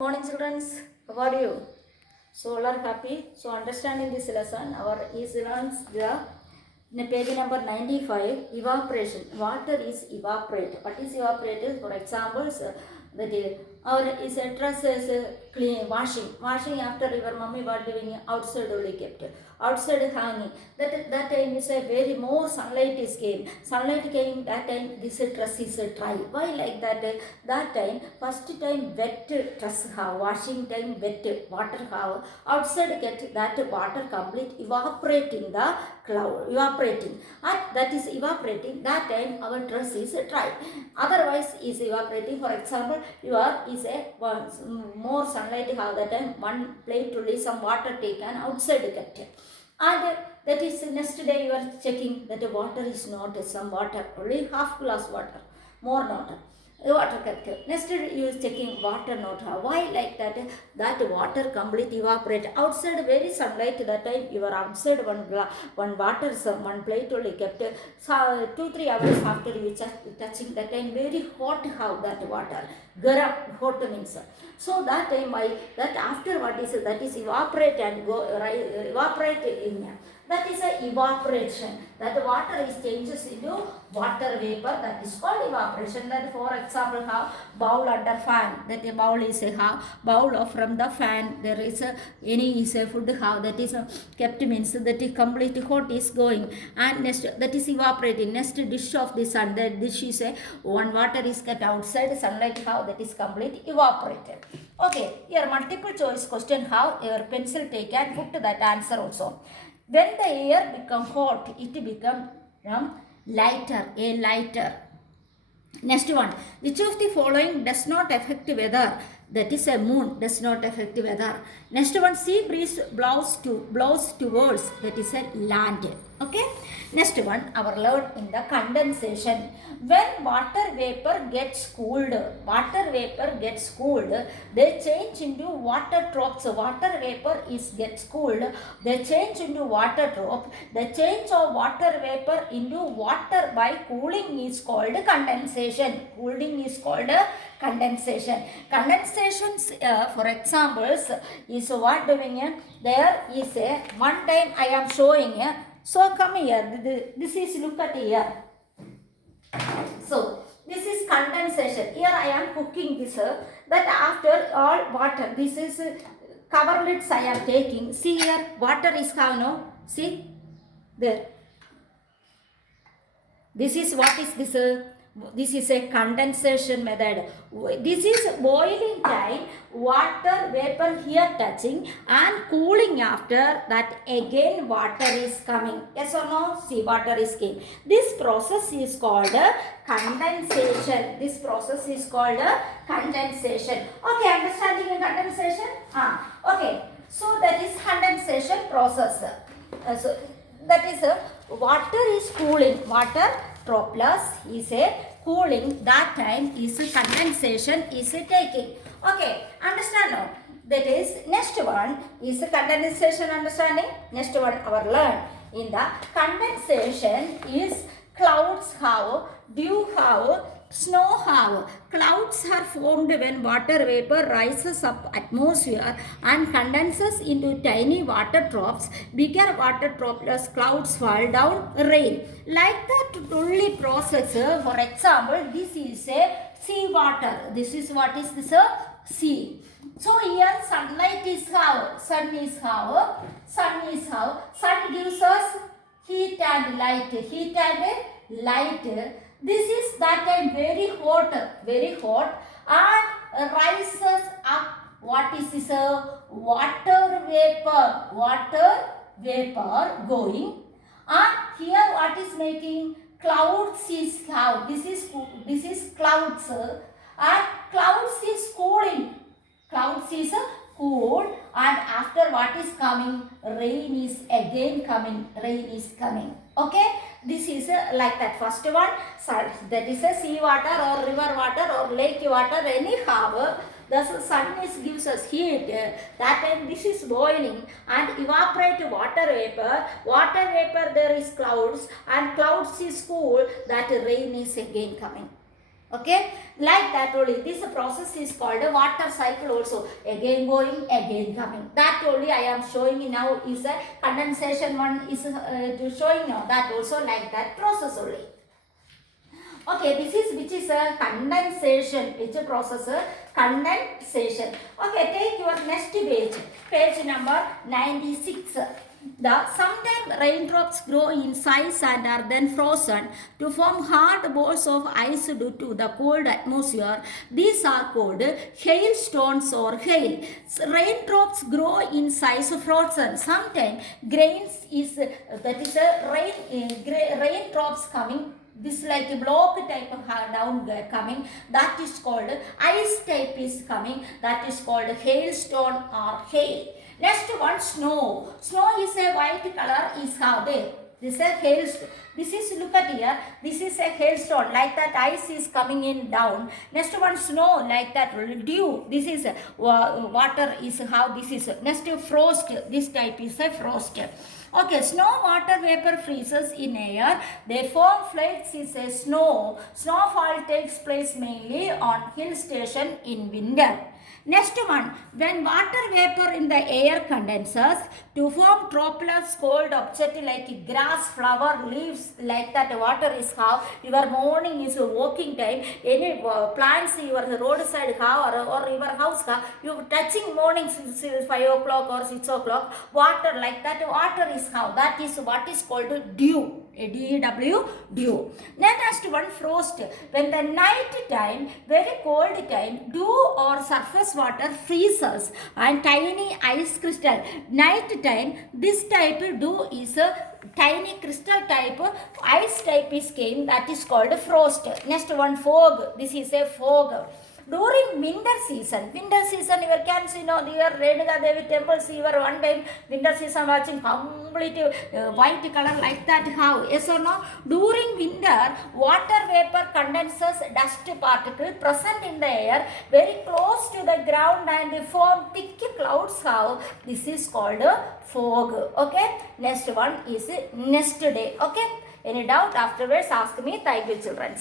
Morning children, how are you? So all are happy. So understanding this lesson, our is learns the in page number 95, evaporation. Water is evaporate. What is evaporate? For example, that is, or is a dress is clean washing. Washing after your mummy was doing outside only kept. Outside hanging. That time is a very more sunlight is came. Sunlight came that time this dress is dry. Why like that? That time first time wet dress have, washing time wet water have, outside get that water complete evaporating the cloud, evaporating, and that is evaporating, that time our dress is dry, otherwise is evaporating. For example, your is a more sunlight have, that time one plate only some water taken outside get, and that is next day you are checking that the water is not some water, only half glass water, more not water cut. Next you is checking water not have. Why like that? That water complete evaporate outside very sunlight, that time you are outside one water some one plate only kept, so 2-3 hours after you touching, that time very hot have that water, garam hot means. So that time why that after what is that is evaporate and go evaporate in, that is a evaporation. That water is changes into water vapor, that is called evaporation. That for example how bowl under fan, that a bowl is a how bowl of from the fan, there is a any is a food how that is kept means that is complete hot is going, and next that is evaporating. Next dish of the sun, that dish is a one water is kept outside sunlight how, that is complete evaporated. Okay, here multiple choice question, how your pencil take and put that answer also. When the air become hot, it become lighter, a lighter. Next one, which of the following does not affect weather? That is a moon, does not affect weather. Next one, sea breeze blows towards, that is a land. Okay. Next one, our learn in the condensation. When water vapor gets cooled, they change into water drops. Water vapor is gets cooled, they change into water drop. The change of water vapor into water by cooling is called condensation. Cooling is called condensation. Condensations, for examples, is what doing? There is a one time I am showing. So come here. This is look at here. So this is condensation. Here I am cooking this. That after all water, this is cover lids I am taking. See here, water is how no. See there. This is what is this? This is a condensation method. This is boiling time, water vapor here touching and cooling, after that again water is coming. Yes or no? See, water is came. This process is called condensation. This process is called condensation. Okay, understanding in condensation? Okay. So that is condensation process. So that is water is cooling. Water droplets is a cooling, that time is a condensation is a taking. Okay, understand now? That is next one is a condensation, understanding. Next one our learn in the condensation is clouds have, dew have, snow have. Clouds are formed when water vapor rises up atmosphere and condenses into tiny water drops. Bigger water droplets, clouds fall down, rain. Like that only process. For example, this is a sea water. This is what is this? Sea. So here sunlight is how, sun is how, sun is how. Sun gives us heat and light. Heat and light. This is that time very hot, and rises up. What is this? Water vapor going. And here what is making? Clouds is how? This is clouds. And clouds is cooling. Clouds is cool, and after what is coming? Rain is again coming. Rain is coming. Okay. This is like that. First one, that is a sea water or river water or lake water, anyhow. The sun is gives us heat. That time this is boiling and evaporate water vapor. Water vapor there is clouds, and clouds is cool. That rain is again coming. Okay, like that only. This process is called a water cycle also. Again going, again coming. That only I am showing now is a condensation one is showing now. That also like that process only. Okay, this is which is a condensation. Which process? Condensation. Okay, take your next page. Page number 96. Sometimes raindrops grow in size and are then frozen to form hard balls of ice due to the cold atmosphere. These are called hailstones or hail. Raindrops grow in size frozen. Sometimes grains is that is a raindrops coming. This like a block type of down coming, that is called ice type is coming, that is called hailstone or hail. Next one, snow. Snow is a white color is how they. This is a hailstone. This is, look at here, this is a hailstone, like that ice is coming in down. Next one, snow, like that dew. This is water is how this is. Next frost, this type is a frost. Okay, snow water vapor freezes in air. They form flakes is a snow. Snowfall takes place mainly on hill station in winter. Next one, when water vapor in the air condenses to form droplets cold object like grass, flower, leaves, like that water is how your morning is walking time, any plants your roadside how or your house how, you touching morning 5 o'clock or 6 o'clock, water like that water is how, that is what is called dew. DW, dew. Then next one, frost. When the night time, very cold time, dew or surface water freezes and tiny ice crystal. Night time, this type dew is a tiny crystal type, ice type is came, that is called frost. Next one, fog. This is a fog. During winter season you can see here Renuka Devi temples, you were one time winter season watching complete white color like that, how? Yes or no? During winter, water vapor condenses dust particle present in the air very close to the ground and form thick clouds, how? This is called fog. Okay, next one is next day. Okay, any doubt afterwards ask me. Thank you, children.